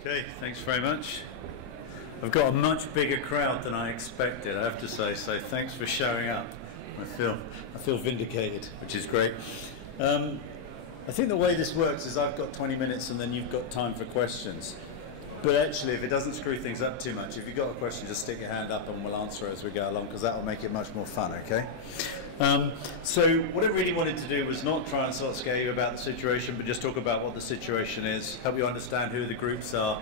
Okay, thanks very much. I've got a much bigger crowd than I expected, I have to say, so thanks for showing up. I feel vindicated, which is great. I think the way this works is I've got 20 minutes and then you've got time for questions. But actually, if it doesn't screw things up too much, if you've got a question, just stick your hand up and we'll answer it as we go along, because that will make it much more fun, okay? So what I really wanted to do was not try and sort of scare you about the situation, but just talk about what the situation is, help you understand who the groups are,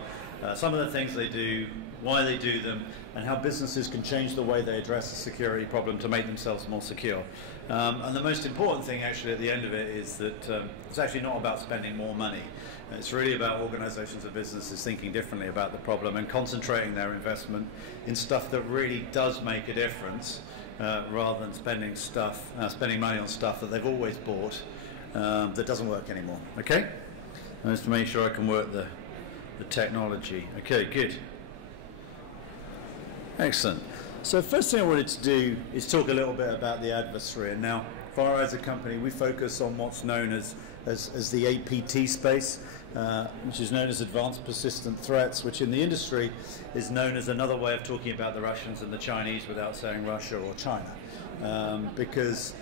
some of the things they do, why they do them, and how businesses can change the way they address a security problem to make themselves more secure. And the most important thing actually at the end of it is that it's actually not about spending more money. It's really about organizations and businesses thinking differently about the problem and concentrating their investment in stuff that really does make a difference, rather than spending money on stuff that they've always bought that doesn't work anymore. Okay? And just to make sure I can work the technology. Okay, good. Excellent. So first thing I wanted to do is talk a little bit about the adversary. And now, FireEye as a company, we focus on what's known as the APT space, which is known as Advanced Persistent Threats, which in the industry is known as another way of talking about the Russians and the Chinese without saying Russia or China. Because,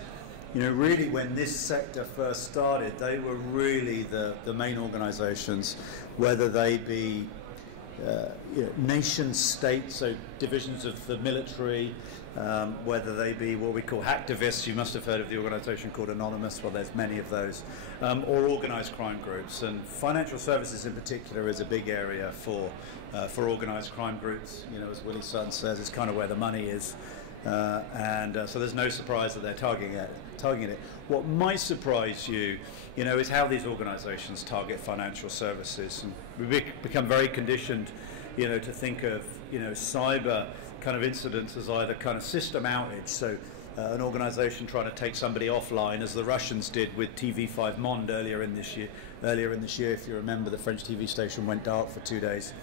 you know, really when this sector first started, they were really the main organizations, whether they be nation states, so divisions of the military, whether they be what we call hacktivists. You must have heard of the organization called Anonymous. Well, there's many of those, or organized crime groups. And financial services in particular is a big area for organized crime groups. You know, as Willie Sutton says, it's kind of where the money is. So there's no surprise that they're targeting it. What might surprise you, you know, is how these organizations target financial services. And we've become very conditioned, you know, to think of, you know, cyber kind of incidents as either kind of system outage, so an organization trying to take somebody offline, as the Russians did with TV5 Monde earlier in this year, if you remember, the French TV station went dark for 2 days.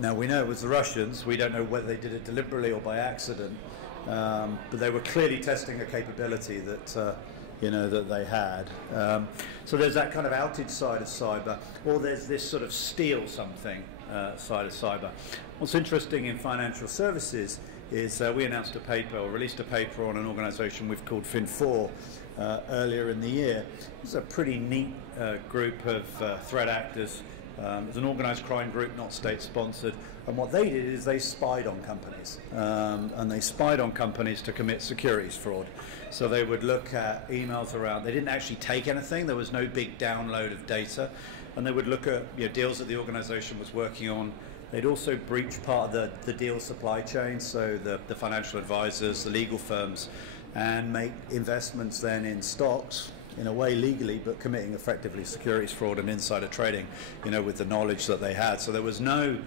Now we know it was the Russians. We don't know whether they did it deliberately or by accident, but they were clearly testing a capability that you know, that they had. So there's that kind of outage side of cyber, or there's this sort of steal something side of cyber. What's interesting in financial services is we announced a paper, or released a paper on an organization we've called Fin4 earlier in the year. It's a pretty neat group of threat actors. It's an organized crime group, not state-sponsored, and what they did is they spied on companies, and they spied on companies to commit securities fraud. So they would look at emails around. They didn't actually take anything. There was no big download of data, and they would look at, you know, deals that the organization was working on. They'd also breach part of the deal supply chain, so the financial advisors, the legal firms, and make investments then in stocks, in a way legally, but committing effectively securities fraud and insider trading, you know, with the knowledge that they had. So there was no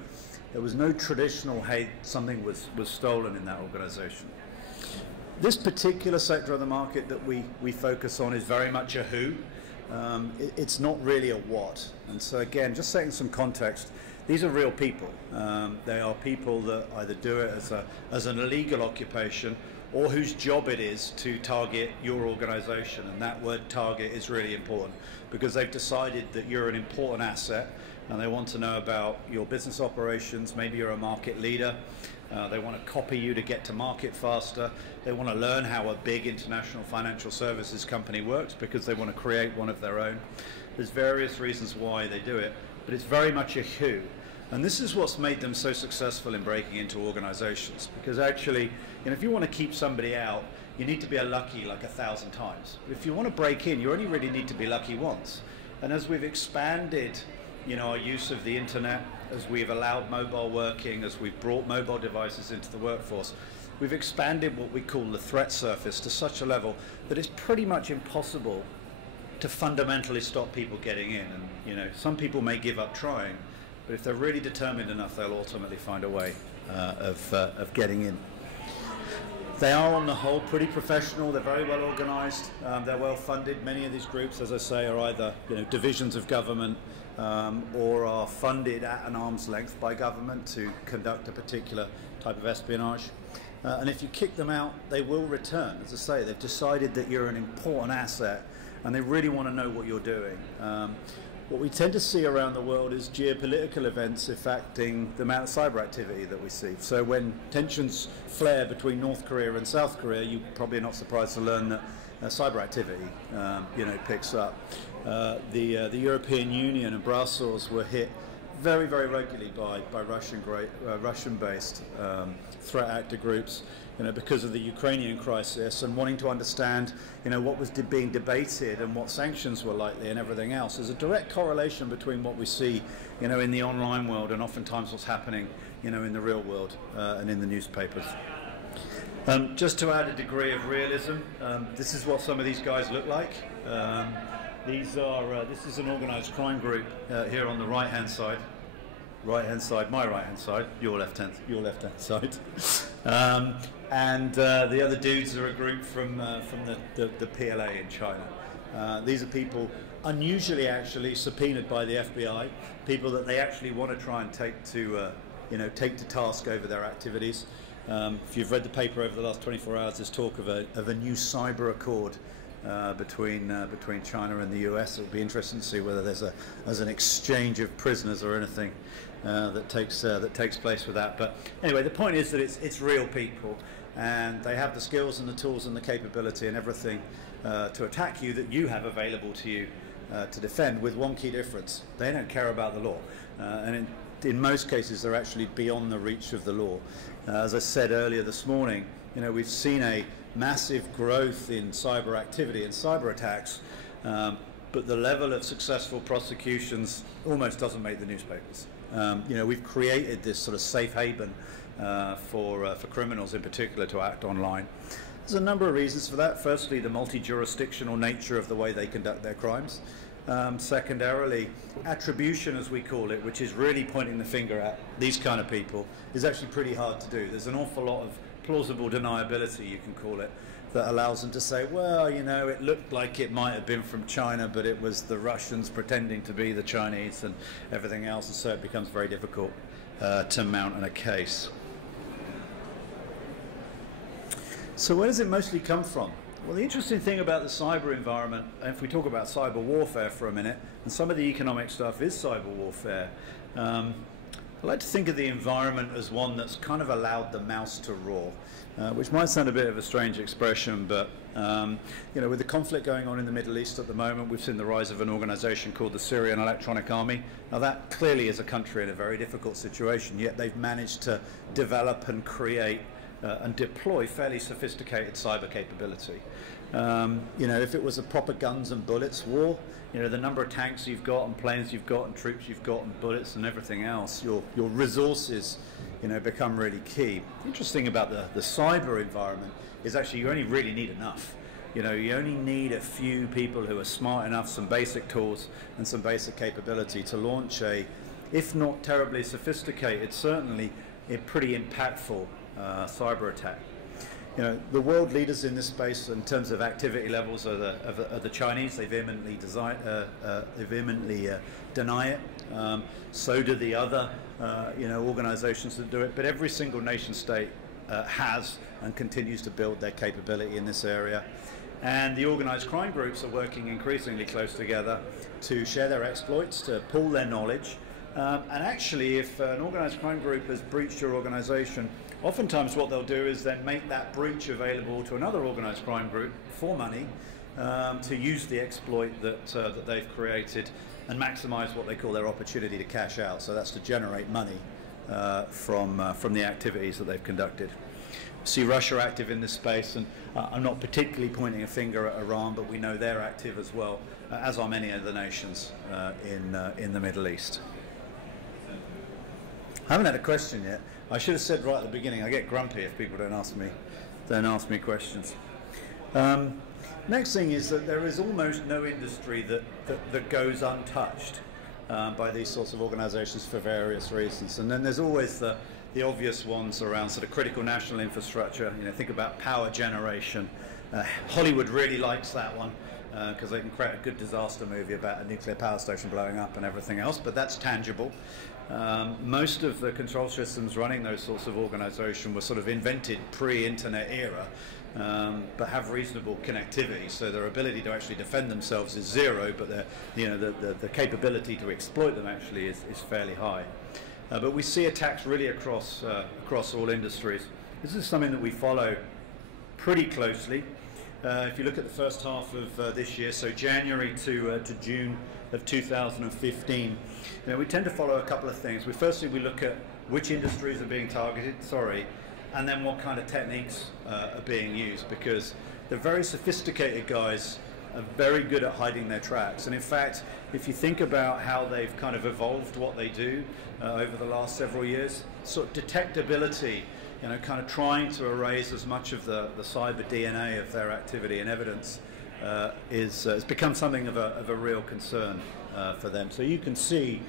traditional, hey, something was stolen in that organization. This particular sector of the market that we focus on is very much a who. It's not really a what. And so again, just setting some context, these are real people. They are people that either do it as an illegal occupation, or whose job it is to target your organization. And that word target is really important, because they've decided that you're an important asset and they want to know about your business operations. Maybe you're a market leader. They want to copy you to get to market faster. They want to learn how a big international financial services company works, because they want to create one of their own. There's various reasons why they do it, but it's very much a who. And this is what's made them so successful in breaking into organizations, because actually, you know, if you want to keep somebody out, you need to be lucky like 1,000 times. If you want to break in, you only really need to be lucky once. And as we've expanded, you know, our use of the internet, as we've allowed mobile working, as we've brought mobile devices into the workforce, we've expanded what we call the threat surface to such a level that it's pretty much impossible to fundamentally stop people getting in. And, you know, some people may give up trying, but if they're really determined enough, they'll ultimately find a way of getting in. They are, on the whole, pretty professional. They're very well organized. They're well funded. Many of these groups, as I say, are either, you know, divisions of government, or are funded at an arm's length by government to conduct a particular type of espionage. And if you kick them out, they will return. As I say, they've decided that you're an important asset, and they really want to know what you're doing. What we tend to see around the world is geopolitical events affecting the amount of cyber activity that we see. So when tensions flare between North Korea and South Korea, you're probably not surprised to learn that cyber activity picks up. The European Union and Brussels were hit very, very regularly by Russian-based threat actor groups, because of the Ukrainian crisis and wanting to understand, what was being debated and what sanctions were likely and everything else. There's a direct correlation between what we see, in the online world and oftentimes what's happening, in the real world and in the newspapers. Just to add a degree of realism, this is what some of these guys look like. This is an organized crime group here on the right-hand side. Right-hand side, my right-hand side, your left-hand side. And the other dudes are a group from the PLA in China. These are people unusually actually subpoenaed by the FBI, people that they actually want to try and take to task over their activities. If you've read the paper over the last 24 hours, there's talk of a new cyber accord between China and the US. It'll be interesting to see whether there's an exchange of prisoners or anything that takes place with that. But anyway, the point is that it's real people, and they have the skills and the tools and the capability and everything to attack you that you have available to you to defend, with one key difference: they don't care about the law, and in most cases they're actually beyond the reach of the law. As I said earlier this morning, we've seen a massive growth in cyber activity and cyber attacks, but the level of successful prosecutions almost doesn't make the newspapers. We've created this sort of safe haven for criminals in particular to act online. There's a number of reasons for that. Firstly, the multi-jurisdictional nature of the way they conduct their crimes. Secondarily, attribution, as we call it, which is really pointing the finger at these kind of people, is actually pretty hard to do. There's an awful lot of plausible deniability, you can call it, that allows them to say, well, it looked like it might have been from China, but it was the Russians pretending to be the Chinese and everything else, and so it becomes very difficult to mount on a case. So where does it mostly come from? Well, the interesting thing about the cyber environment, and if we talk about cyber warfare for a minute, and some of the economic stuff is cyber warfare, I like to think of the environment as one that's kind of allowed the mouse to roar, which might sound a bit of a strange expression, but with the conflict going on in the Middle East at the moment, we've seen the rise of an organization called the Syrian Electronic Army. Now that clearly is a country in a very difficult situation, yet they've managed to develop and create and deploy fairly sophisticated cyber capability. If it was a proper guns and bullets war, the number of tanks you've got and planes you've got and troops you've got and bullets and everything else, your resources, become really key. Interesting about the cyber environment is actually you only really need enough. You only need a few people who are smart enough, some basic tools and some basic capability to launch a, if not terribly sophisticated, certainly a pretty impactful cyber attack. The world leaders in this space in terms of activity levels are the Chinese. They vehemently deny it. So do the other organizations that do it. But every single nation state has and continues to build their capability in this area. And the organized crime groups are working increasingly close together to share their exploits, to pool their knowledge. And actually, if an organized crime group has breached your organization, oftentimes what they'll do is then make that breach available to another organized crime group for money to use the exploit that they've created and maximize what they call their opportunity to cash out. So that's to generate money from the activities that they've conducted. See Russia active in this space, and I'm not particularly pointing a finger at Iran, but we know they're active as well, as are many other nations in the Middle East. I haven't had a question yet. I should have said right at the beginning, I get grumpy if people don't ask me questions. Next thing is that there is almost no industry that goes untouched by these sorts of organizations for various reasons. And then there's always the obvious ones around sort of critical national infrastructure. Think about power generation. Hollywood really likes that one because they can create a good disaster movie about a nuclear power station blowing up and everything else, but that's tangible. Most of the control systems running those sorts of organizations were sort of invented pre-internet era, but have reasonable connectivity. So their ability to actually defend themselves is zero, but the capability to exploit them actually is fairly high. But we see attacks really across all industries. This is something that we follow pretty closely. If you look at the first half of this year, so January to June of 2015, we tend to follow a couple of things. Firstly, we look at which industries are being targeted, and then what kind of techniques are being used, because the very sophisticated guys are very good at hiding their tracks. And in fact, if you think about how they've kind of evolved what they do over the last several years, sort of detectability, kind of trying to erase as much of the cyber DNA of their activity and evidence has become something of a real concern for them. So you can see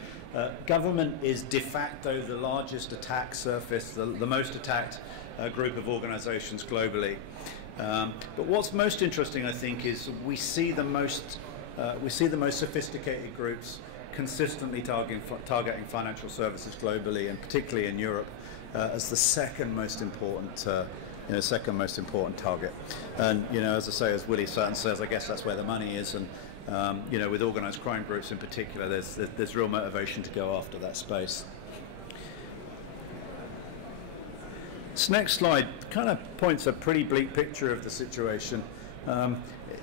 government is de facto the largest attack surface, the most attacked group of organizations globally. But what's most interesting, I think, is we see the most sophisticated groups consistently targeting financial services globally, and particularly in Europe, as the second most important target. And as I say, as Willie Sutton says, I guess that's where the money is. And with organised crime groups in particular, there's real motivation to go after that space. This next slide kind of points a pretty bleak picture of the situation.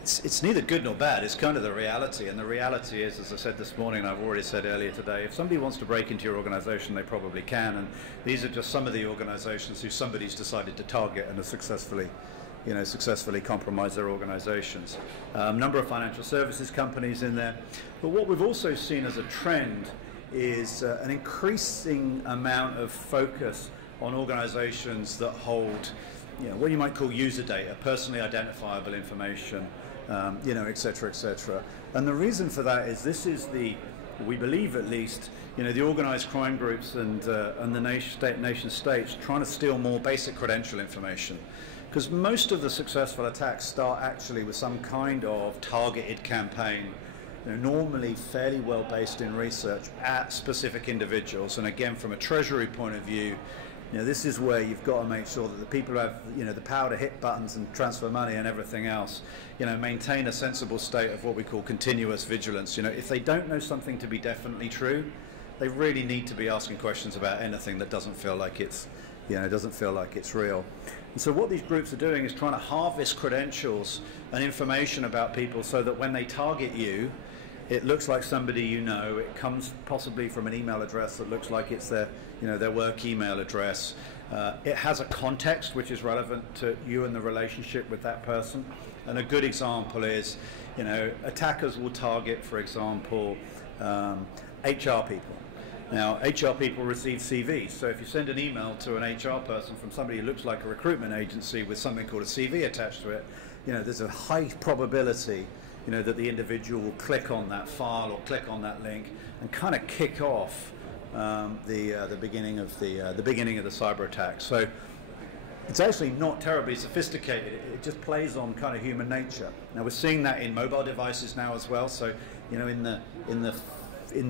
It's neither good nor bad. It's kind of the reality, and the reality is, as I said this morning, and I've already said earlier today, if somebody wants to break into your organisation, they probably can. And these are just some of the organisations who somebody's decided to target and have successfully compromised their organisations. Number of financial services companies in there. But what we've also seen as a trend is an increasing amount of focus on organisations that hold, what you might call user data, personally identifiable information, et cetera, et cetera. And the reason for that is we believe at least, the organised crime groups and the nation states trying to steal more basic credential information. Because most of the successful attacks start actually with some kind of targeted campaign, normally fairly well based in research at specific individuals. And again, from a Treasury point of view, this is where you've got to make sure that the people who have, the power to hit buttons and transfer money and everything else, maintain a sensible state of what we call continuous vigilance. If they don't know something to be definitely true, they really need to be asking questions about anything that doesn't feel like it's, real. And so what these groups are doing is trying to harvest credentials and information about people so that when they target you, it looks like somebody it comes possibly from an email address that looks like it's their work email address. It has a context which is relevant to you and the relationship with that person. And a good example is, attackers will target, for example, HR people. Now, HR people receive CVs, so if you send an email to an HR person from somebody who looks like a recruitment agency with something called a CV attached to it, there's a high probability that the individual will click on that file or click on that link and kind of kick off the beginning of the cyber attack. So it's actually not terribly sophisticated. It just plays on kind of human nature. Now we're seeing that in mobile devices now as well. So in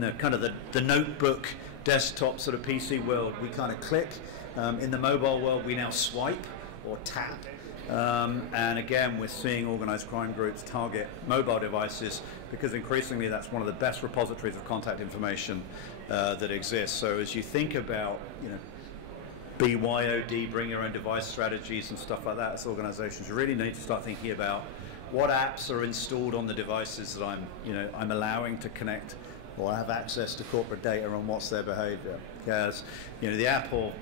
the kind of the notebook, desktop sort of PC world, we kind of click. In the mobile world, we now swipe or tap. And again, we're seeing organised crime groups target mobile devices because increasingly that's one of the best repositories of contact information that exists. So as you think about, BYOD, bring your own device strategies and stuff like that as organisations, you really need to start thinking about what apps are installed on the devices that I'm allowing to connect or have access to corporate data, and what's their behaviour. Because the Apple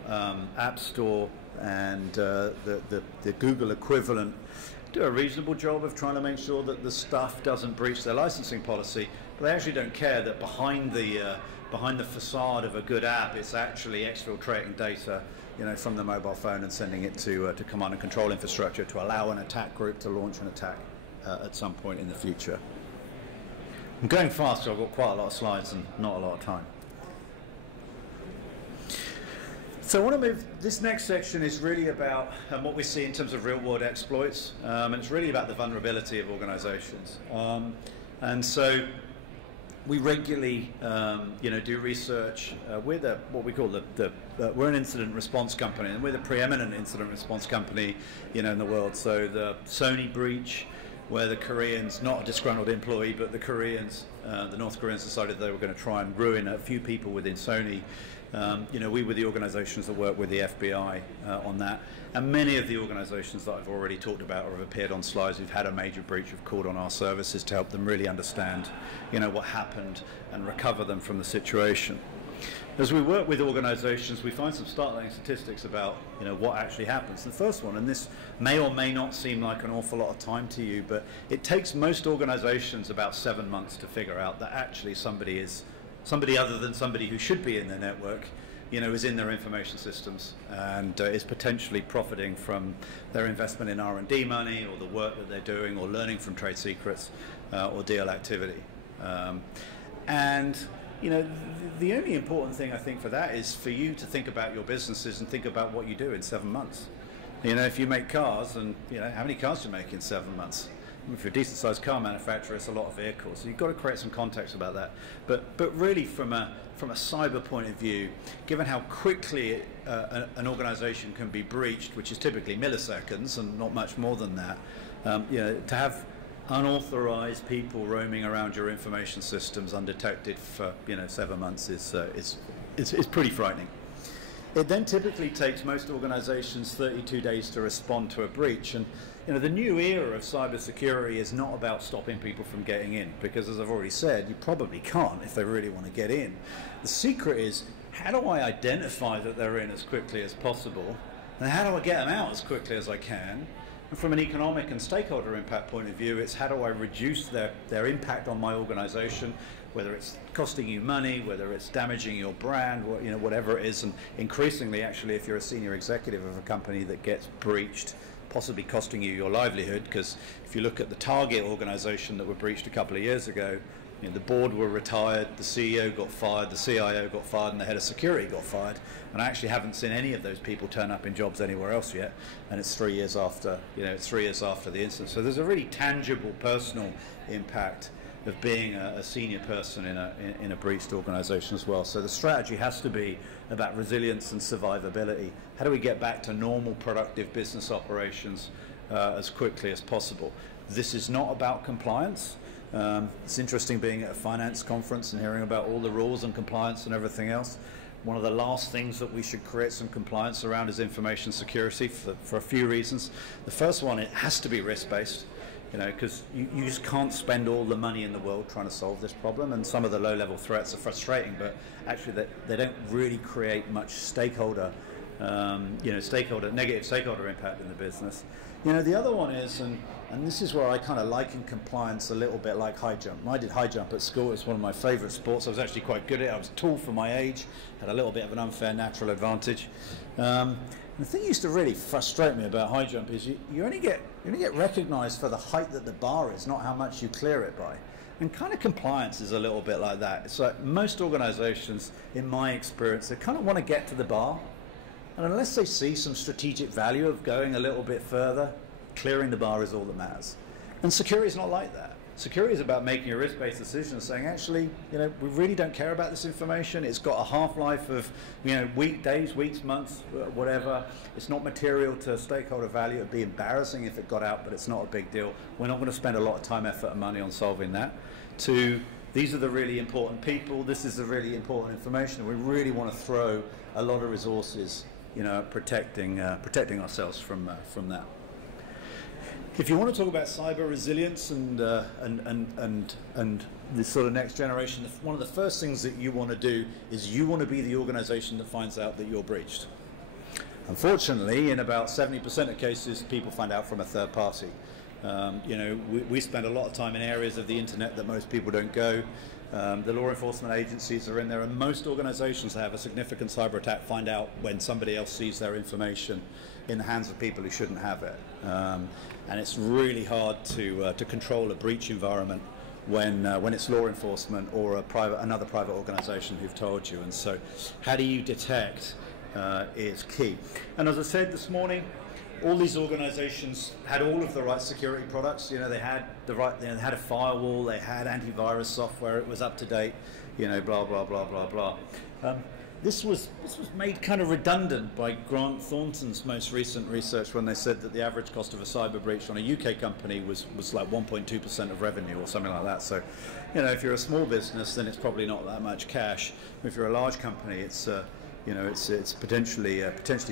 App Store and the Google equivalent do a reasonable job of trying to make sure that the stuff doesn't breach their licensing policy, but they actually don't care that behind the facade of a good app, it's actually exfiltrating data from the mobile phone and sending it to command and control infrastructure to allow an attack group to launch an attack at some point in the future. I'm going fast, so I've got quite a lot of slides and not a lot of time. So I want to move, this next section is really about what we see in terms of real-world exploits, and it's really about the vulnerability of organizations. And so we regularly, do research. We're what we call we're an incident response company, and we're the preeminent incident response company, in the world. So the Sony breach, where the Koreans, not a disgruntled employee, but the Koreans, the North Koreans decided they were going to try and ruin a few people within Sony. We were the organizations that worked with the FBI on that. And many of the organizations that I've already talked about or have appeared on slides who've had a major breach have called on our services to help them really understand, what happened and recover them from the situation. As we work with organizations, we find some startling statistics about, what actually happens. The first one, and this may or may not seem like an awful lot of time to you, but it takes most organizations about 7 months to figure out that actually somebody other than somebody who should be in their network, is in their information systems and is potentially profiting from their investment in R&D money or the work that they're doing or learning from trade secrets or deal activity. The only important thing I think for that is for you to think about your businesses and think about what you do in 7 months. If you make cars, and how many cars do you make in 7 months? If you're a decent sized car manufacturer, it's a lot of vehicles. So you've got to create some context about that. But really from a cyber point of view, given how quickly an organization can be breached, which is typically milliseconds and not much more than that, to have unauthorized people roaming around your information systems undetected for 7 months is pretty frightening. It then typically takes most organizations 32 days to respond to a breach, and the new era of cybersecurity is not about stopping people from getting in, because as I've already said, you probably can't if they really want to get in. The secret is, how do I identify that they're in as quickly as possible, and how do I get them out as quickly as I can? And from an economic and stakeholder impact point of view, it's how do I reduce their impact on my organization, whether it's costing you money, whether it's damaging your brand, whatever it is. And increasingly, actually, if you're a senior executive of a company that gets breached, possibly costing you your livelihood, because if you look at the Target organization that were breached a couple of years ago, the board were retired, the CEO got fired, the CIO got fired, and the head of security got fired. And I actually haven't seen any of those people turn up in jobs anywhere else yet. And it's 3 years after, it's 3 years after the incident. So there's a really tangible personal impact of being a senior person in a breached organization as well. So the strategy has to be about resilience and survivability. How do we get back to normal, productive business operations as quickly as possible? This is not about compliance. It's interesting being at a finance conference and hearing about all the rules and compliance and everything else. One of the last things that we should create some compliance around is information security for a few reasons. The first one, it has to be risk-based. Because you just can't spend all the money in the world trying to solve this problem, and some of the low-level threats are frustrating, but actually they don't really create much negative stakeholder impact in the business. The other one is, and this is where I kind of liken compliance a little bit like high jump. I did high jump at school. It's one of my favorite sports. I was actually quite good at it. I was tall for my age, had a little bit of an unfair natural advantage. The thing that used to really frustrate me about high jump is you only get recognized for the height that the bar is, not how much you clear it by. And kind of compliance is a little bit like that. It's like most organizations, in my experience, they kind of want to get to the bar. And unless they see some strategic value of going a little bit further, clearing the bar is all that matters. And security is not like that. Security is about making a risk-based decision and saying, actually, we really don't care about this information. It's got a half-life of, days, weeks, months, whatever. It's not material to stakeholder value. It'd be embarrassing if it got out, but it's not a big deal. We're not going to spend a lot of time, effort, and money on solving that. To, these are the really important people. This is the really important information. And we really want to throw a lot of resources, protecting ourselves from that. If you want to talk about cyber resilience and this sort of next generation, one of the first things that you want to do is you want to be the organization that finds out that you're breached. Unfortunately, in about 70% of cases, people find out from a third party. We spend a lot of time in areas of the internet that most people don't go. The law enforcement agencies are in there, and most organizations that have a significant cyber attack find out when somebody else sees their information in the hands of people who shouldn't have it. And it's really hard to control a breach environment when it's law enforcement or another private organization who've told you. And so how do you detect is key. And as I said this morning, all these organizations had all of the right security products. You know, they had the right, they had a firewall, they had antivirus software, it was up to date, you know, blah, blah, blah, blah, blah. This was made kind of redundant by Grant Thornton's most recent research when they said that the average cost of a cyber breach on a UK company was like 1.2% of revenue or something like that. So, you know, if you're a small business, then it's probably not that much cash. If you're a large company, it's you know, it's potentially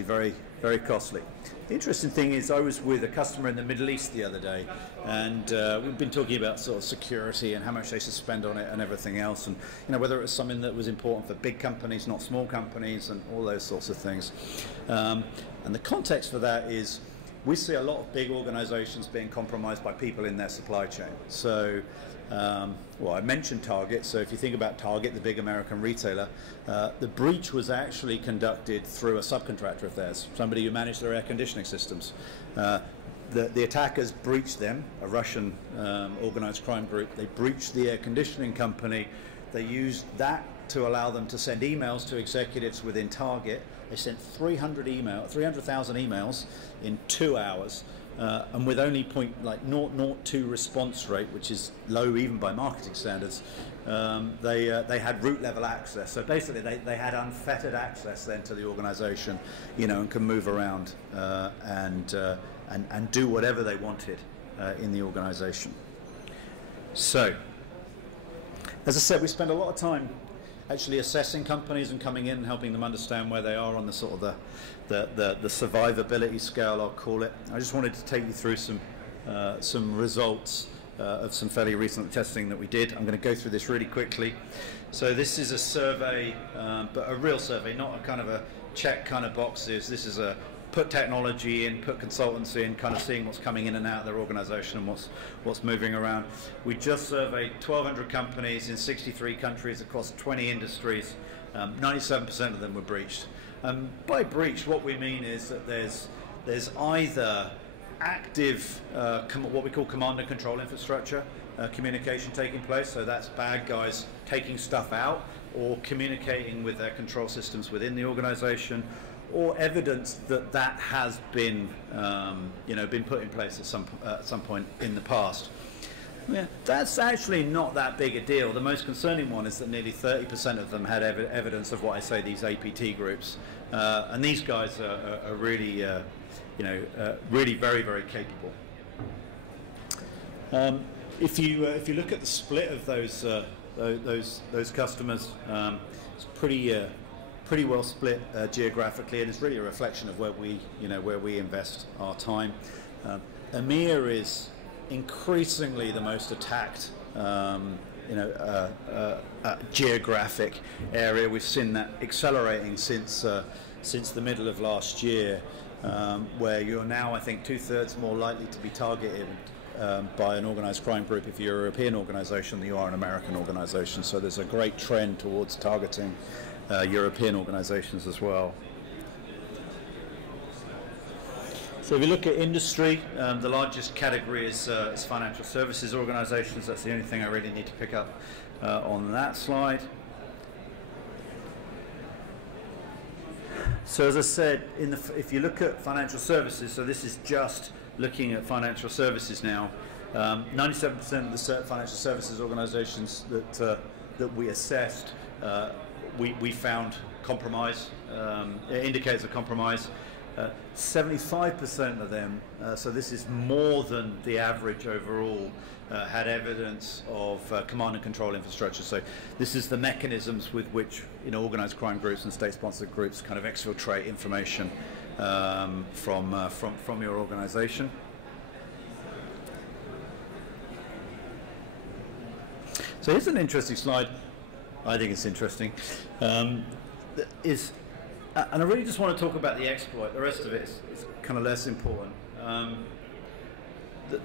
very, very costly. The interesting thing is, I was with a customer in the Middle East the other day, and we've been talking about sort of security and how much they should spend on it and everything else, and you know, whether it was something that was important for big companies, not small companies, and all those sorts of things. And the context for that is, we see a lot of big organizations being compromised by people in their supply chain. So, well, I mentioned Target, so if you think about Target, the big American retailer, the breach was actually conducted through a subcontractor of theirs, somebody who managed their air conditioning systems. The attackers breached them, a Russian organized crime group. They breached the air conditioning company. They used that to allow them to send emails to executives within Target. They sent 300,000 emails in 2 hours. And with only 0.02 response rate, which is low even by marketing standards, they had root level access. So basically, they had unfettered access then to the organisation, you know, and can move around and do whatever they wanted in the organisation. So, as I said, we spend a lot of time actually assessing companies and coming in and helping them understand where they are on the sort of the survivability scale, I'll call it. I just wanted to take you through some results of some fairly recent testing that we did. I'm going to go through this really quickly. So this is a survey, but a real survey, not a kind of a check kind of boxes. This is a put technology in, put consultancy in, kind of seeing what's coming in and out of their organization and what's moving around. We just surveyed 1,200 companies in 63 countries across 20 industries. 97% of them were breached. By breach, what we mean is that there's either active, what we call command and control infrastructure, communication taking place, so that's bad guys taking stuff out or communicating with their control systems within the organization, or evidence that that has been, you know, been put in place at some point in the past. Yeah, that's actually not that big a deal. The most concerning one is that nearly 30% of them had evidence of what I say, these APT groups, and these guys are really, you know, really very, very capable. If you look at the split of those customers, it's pretty well split geographically, and it's really a reflection of where we invest our time. EMEA is increasingly the most attacked, geographic area. We've seen that accelerating since the middle of last year, where you're now, I think, 2/3 more likely to be targeted by an organised crime group if you're a European organisation than you are an American organisation. So there's a great trend towards targeting European organisations as well. So if you look at industry, the largest category is financial services organisations. That's the only thing I really need to pick up on that slide. So as I said, if you look at financial services, so this is just looking at financial services now, 97% of the financial services organisations that we assessed, we found compromise, indicators of compromise. 75% of them, so this is more than the average overall, had evidence of command and control infrastructure. So this is the mechanisms with which, you know, organised crime groups and state-sponsored groups kind of exfiltrate information from your organisation. So here's an interesting slide. I think it's interesting. And I really just want to talk about the exploit. The rest of it is kind of less important.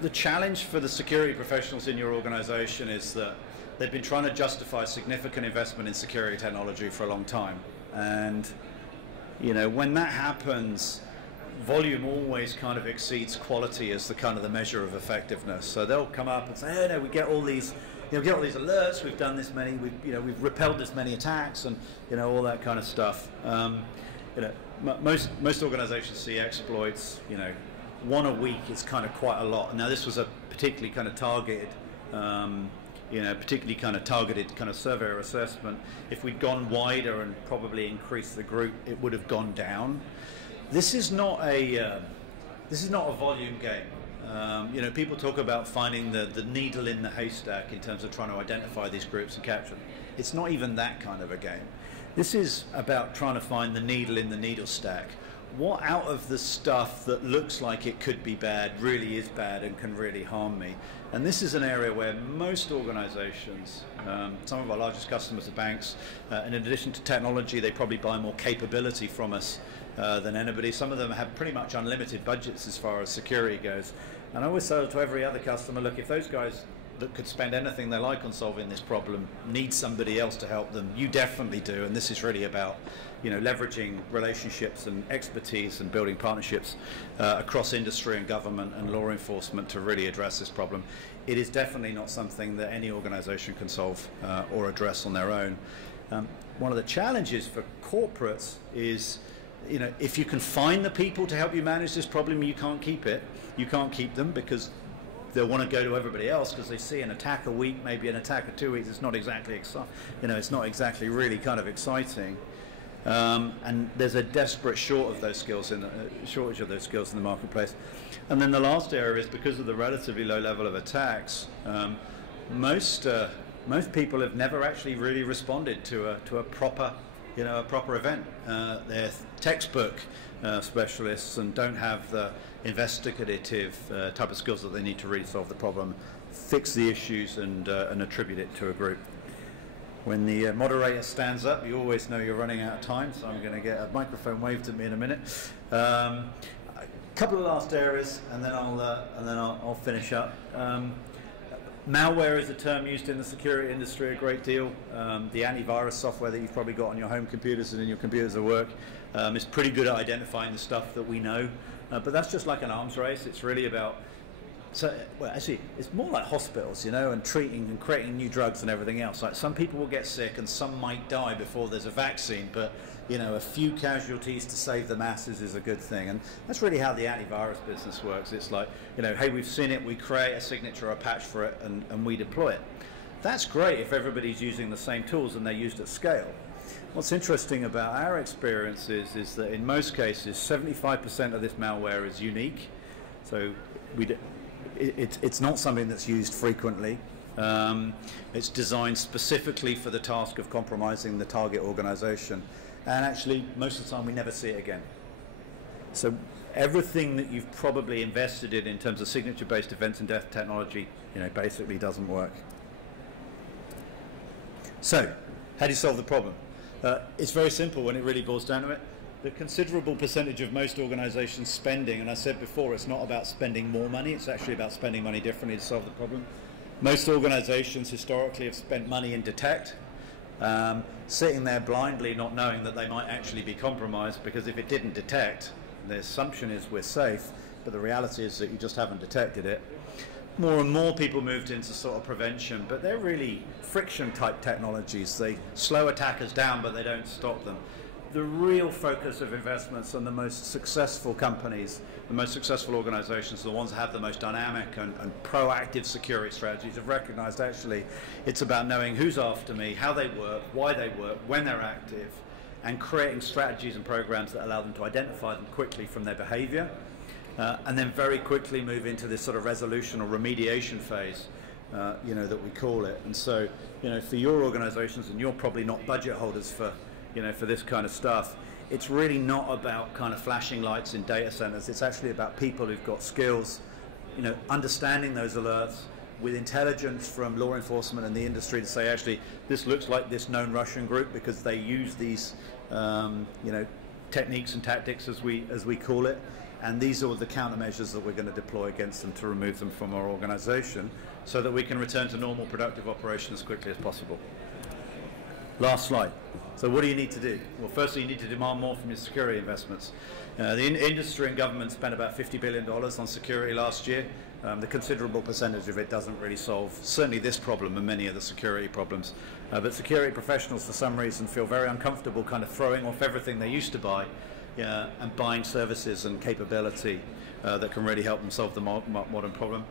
The challenge for the security professionals in your organization is that they've been trying to justify significant investment in security technology for a long time. And, you know, when that happens, volume always kind of exceeds quality as the kind of the measure of effectiveness. So they'll come up and say, oh no, we get all these, you know, we get all these alerts, we've done this many, we've repelled this many attacks, and, you know, all that kind of stuff. You know, most organizations see exploits, you know, one a week is kind of quite a lot. Now this was a particularly kind of targeted, particularly kind of targeted kind of survey or assessment. If we'd gone wider and probably increased the group, it would have gone down. This is not a volume game. People talk about finding the needle in the haystack in terms of trying to identify these groups and capture them. It's not even that kind of a game. This is about trying to find the needle in the needle stack. What out of the stuff that looks like it could be bad really is bad and can really harm me? And this is an area where most organizations, some of our largest customers are banks, and in addition to technology, they probably buy more capability from us than anybody. Some of them have pretty much unlimited budgets as far as security goes. And I always say to every other customer, look, if those guys that could spend anything they like on solving this problem need somebody else to help them, you definitely do. And this is really about leveraging relationships and expertise and building partnerships across industry and government and law enforcement to really address this problem. It is definitely not something that any organization can solve or address on their own. One of the challenges for corporates is, if you can find the people to help you manage this problem, you can't keep it. You can't keep them because they'll want to go to everybody else because they see an attack a week, maybe an attack of 2 weeks. It's not exactly it's not exactly really kind of exciting. And there's a desperate shortage of those skills in the marketplace. And then the last area is because of the relatively low level of attacks. Most people have never actually really responded to a proper event. They're textbook specialists and don't have the investigative type of skills that they need to really solve the problem, fix the issues, and attribute it to a group. When the moderator stands up, you always know you're running out of time, so I'm going to get a microphone waved at me in a minute. A couple of last areas, and then I'll finish up. Malware is a term used in the security industry a great deal. The antivirus software that you've probably got on your home computers and in your computers at work is pretty good at identifying the stuff that we know. But that's just like an arms race. It's really about, actually, it's more like hospitals, and treating and creating new drugs and everything else. Like some people will get sick and some might die before there's a vaccine, but a few casualties to save the masses is a good thing. And that's really how the antivirus business works. It's like, hey, we've seen it, we create a signature or a patch for it, and we deploy it. That's great if everybody's using the same tools and they're used at scale. What's interesting about our experience is that in most cases, 75% of this malware is unique. So it's not something that's used frequently. It's designed specifically for the task of compromising the target organization. And actually, most of the time, we never see it again. So everything that you've probably invested in terms of signature-based events and death technology, basically doesn't work. So how do you solve the problem? It's very simple when it really boils down to it. The considerable percentage of most organizations spending, and I said before, it's not about spending more money, it's actually about spending money differently to solve the problem. Most organizations historically have spent money in detect, sitting there blindly not knowing that they might actually be compromised, because if it didn't detect, the assumption is we're safe, but the reality is that you just haven't detected it. More and more people moved into sort of prevention, but they're really friction type technologies. They slow attackers down, but they don't stop them. The real focus of investments on the most successful companies, the most successful organizations, the ones that have the most dynamic and proactive security strategies, have recognized actually it's about knowing who's after me, how they work, why they work, when they're active, and creating strategies and programs that allow them to identify them quickly from their behavior, and then very quickly move into this sort of resolution or remediation phase, that we call it. And so, for your organizations, and you're probably not budget holders for this kind of stuff, it's really not about kind of flashing lights in data centers. It's actually about people who've got skills, understanding those alerts with intelligence from law enforcement and the industry to say, actually, this looks like this known Russian group because they use these, techniques and tactics, as we call it, and these are the countermeasures that we're going to deploy against them to remove them from our organization so that we can return to normal productive operation as quickly as possible. Last slide. So what do you need to do? Well, firstly, you need to demand more from your security investments. The industry and government spent about $50 billion on security last year. The considerable percentage of it doesn't really solve certainly this problem and many of the security problems. But security professionals, for some reason, feel very uncomfortable kind of throwing off everything they used to buy and buying services and capability that can really help them solve the modern problem.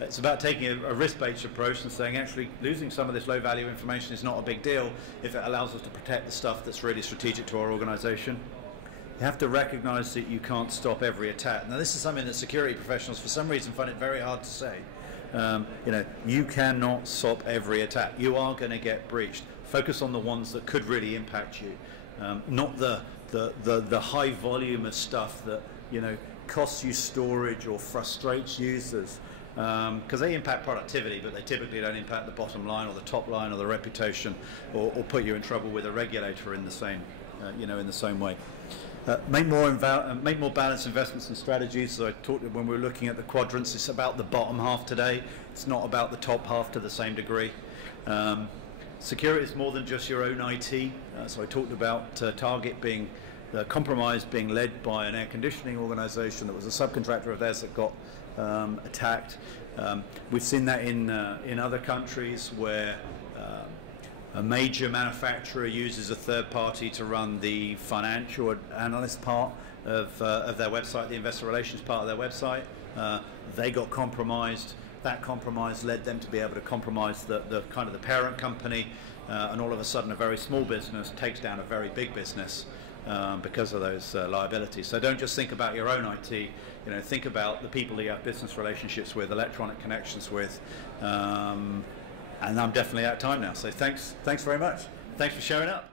It's about taking a risk-based approach and saying actually losing some of this low-value information is not a big deal if it allows us to protect the stuff that's really strategic to our organization. You have to recognize that you can't stop every attack. Now this is something that security professionals for some reason find it very hard to say. You cannot stop every attack. You are going to get breached. Focus on the ones that could really impact you, not the high volume of stuff that costs you storage or frustrates users, because they impact productivity, but they typically don't impact the bottom line or the top line or the reputation, or put you in trouble with a regulator in the same, in the same way. Make more balanced investments and strategies. So I talked when we were looking at the quadrants. It's about the bottom half today. It's not about the top half to the same degree. Security is more than just your own IT. So I talked about Target being compromised, being led by an air conditioning organization that was a subcontractor of theirs that got attacked. We've seen that in other countries where a major manufacturer uses a third party to run the financial analyst part of their website, the investor relations part of their website. They got compromised. That compromise led them to be able to compromise the kind of the parent company, and all of a sudden a very small business takes down a very big business because of those liabilities. So don't just think about your own IT, think about the people that you have business relationships with, electronic connections with. And I'm definitely out of time now. So thanks very much. Thanks for showing up.